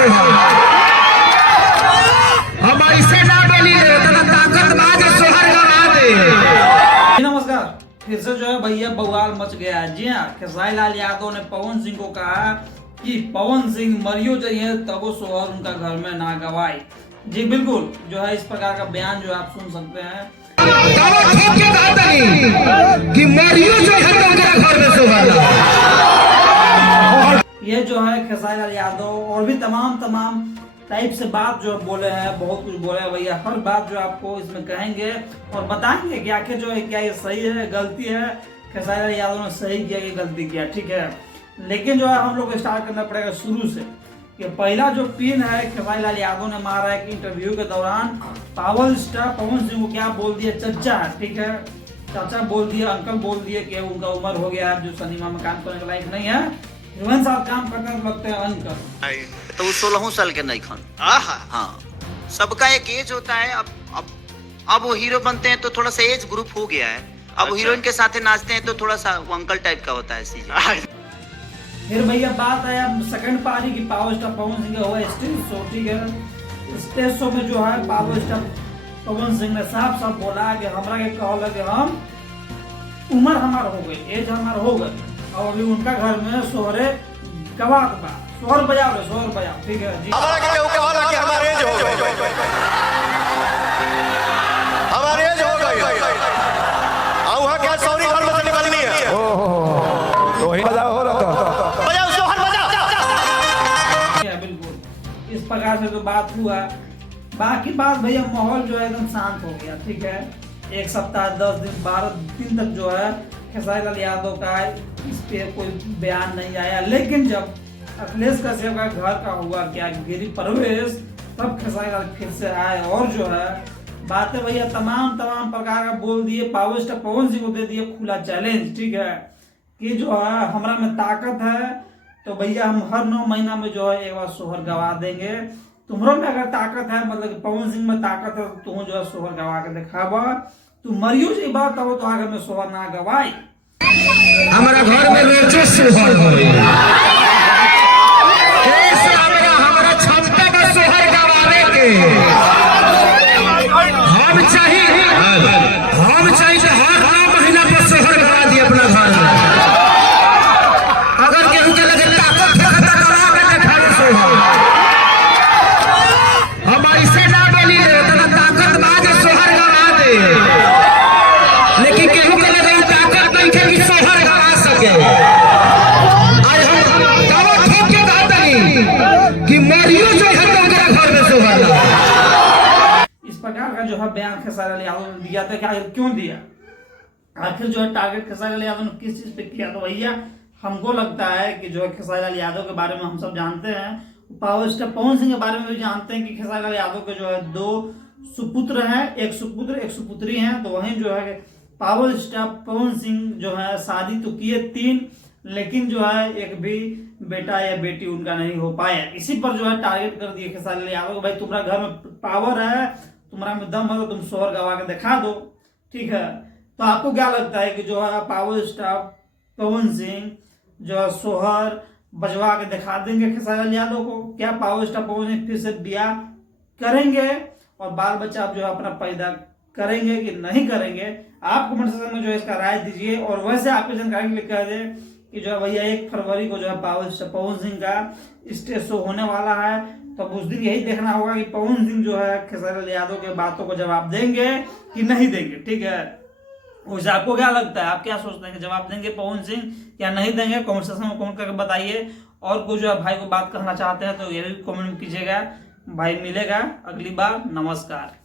सोहर हम ऐसे ना बोली तो ताकत बाज सोहर गवा दे। नमस्कार, फिर से जो है भैया बवाल मच गया है। जी हाँ, खेसारी लाल यादव ने पवन सिंह को कहा कि पवन सिंह मरियो चाहिए तब वो सोहर उनका घर में ना गवाए। जी बिल्कुल, जो है इस प्रकार का बयान जो आप सुन सकते हैं कि मरियो जो है तो घर में सोहर। ये जो है खेसारी लाल यादव और भी तमाम टाइप से बात जो बोले हैं, बहुत कुछ बोले हैं भैया। हर बात जो आपको इसमें कहेंगे और बताएंगे कि आखिर जो है क्या ये सही है गलती है, खेसारी लाल यादव ने सही किया कि गलती किया, ठीक है। लेकिन जो है हम लोग को स्टार्ट करना पड़ेगा शुरू से कि पहला जो पिन है खेसारी लाल यादव ने मारा है कि इंटरव्यू के दौरान पावर स्टार पवन सिंह को क्या बोल दिया, चचा, ठीक है, चाचा बोल दिया, अंकल बोल दिए कि उनका उम्र हो गया है, जो सिनेमा में काम करने के लायक नहीं है। हीरोइन साहब काम करने लगते हैं अंकल, तो वो 16 साल के नहीं खान। हाँ, सबका एक एज होता है। अब वो हीरो बनते हैं तो थोड़ा सा एज ग्रुप हो गया है। अब वो हीरोइन के साथ नाचते हैं तो थोड़ा सा वो अंकल टाइप का होता है सीजन। फिर भैया बात आया सेकंड पारी की, पावर स्टार पवन सिंह का हुआ स्टेज शो, ठीक है। स्टेज शो में जो है पावर स्टार पवन सिंह ने साफ बोला कि हमरा के कहला कि हम उम्र हमार हो गई, एज हमार हो गई, और अभी उनका घर में सोहरे गवात बा, सोहर बजाओ, ठीक है जी। हमारा के कहला कि हमारे एज हो गई, हमारे एज हो गई, और वहां क्या सौरी घर में से निकलनी है। तो ही बजाओ हो रहा था, बजाओ सोहर बजाओ। बिल्कुल इस प्रकार से तो बात हुआ। बाकी बात भैया माहौल जो है एकदम शांत हो गया, ठीक है। एक सप्ताह 10 दिन 12 दिन तक जो है खेसारी लाल यादव का इस पे कोई बयान नहीं आया। लेकिन जब अखिलेश कश्यप का घर का हुआ क्या गिरी प्रवेश, तब खेसारी लाल फिर से आए और जो है बातें भैया तमाम प्रकार का बोल दिए। पावर स्टार पवन सिंह को दे दिए खुला चैलेंज, ठीक है, कि जो है हमरा में ताकत है तो भैया हम हर 9 महीना में जो है एक बार सोहर गवा देंगे। तुम्हारों में अगर ताकत है, मतलब कि पवन सिंह में ताकत है, तो तुम जो है सोहर गवा के दिखावा। तू मरियो जी बात हो तो आगे में सोहर ना गवाई। हमारा घर में रोजे सोहर होई, कैसे हमरा क्षमता का सोहर गवावे के हम चाहिए तो हर 9 महीना पर सोहर गवा दिए अपना घर में। अगर केहू के लगे ताकत है तो गवा के दिखावे सोहर। हम ऐसे ना बोली तो ताकत बाज सोहर गवा दे। लेकिन केहू के लगे ताकत नहीं है कि सोहर गवा सके। आज हम दावा ठोक के कहते कि मरियो जो है तो घर में सोहर। इस प्रकार का जो है बयान खेसारी लाल यादव ने दिया था कि आखिर क्यों दिया, आखिर जो है टारगेट खेसारी लाल यादव ने किस चीज पे किया। तो भैया हमको लगता है कि जो है खेसारी लाल यादव के बारे में हम सब जानते हैं, पावर स्टार पवन सिंह के बारे में भी जानते हैं कि खेसारी लाल यादव के जो है 2 सुपुत्र हैं, एक सुपुत्र एक सुपुत्री हैं। तो वहीं जो है पावर स्टार पवन सिंह जो है शादी तो किए 3, लेकिन जो है एक भी बेटा या बेटी उनका नहीं हो पाया। इसी पर जो है टारगेट कर दिए खेसारी लाल यादव को, भाई तुम्हारा घर में पावर है, तुम्हारा में दम है तो तुम सोहर गवा के दिखा दो, ठीक है। तो आपको क्या लगता है कि जो है पावर स्टार पवन सिंह जो है सोहर बजवा के दिखा देंगे खेसारी लाल यादव को? क्या पावर स्टार पवन सिंह फिर से ब्याह करेंगे और बाल बच्चा जो है अपना पैदा करेंगे कि नहीं करेंगे? आप कमेंट सेक्शन में जो है इसका राय दीजिए। और वैसे आपकी जानकारी के लिए कह दे कि जो है भैया 1 फरवरी को जो है पावर स्टार पवन सिंह का स्टेज शो होने वाला है। तो उस दिन यही देखना होगा कि पवन सिंह जो है खेसारी लाल यादव के बातों को जवाब देंगे कि नहीं देंगे, ठीक है। वैसे आपको क्या लगता है, आप क्या सोचते हैं कि जवाब देंगे पवन सिंह या नहीं देंगे? कमेंट सेक्शन में कमेंट करके बताइए। और कोई जो है भाई को बात करना चाहते हैं तो ये भी कमेंट कीजिएगा। भाई मिलेगा अगली बार, नमस्कार।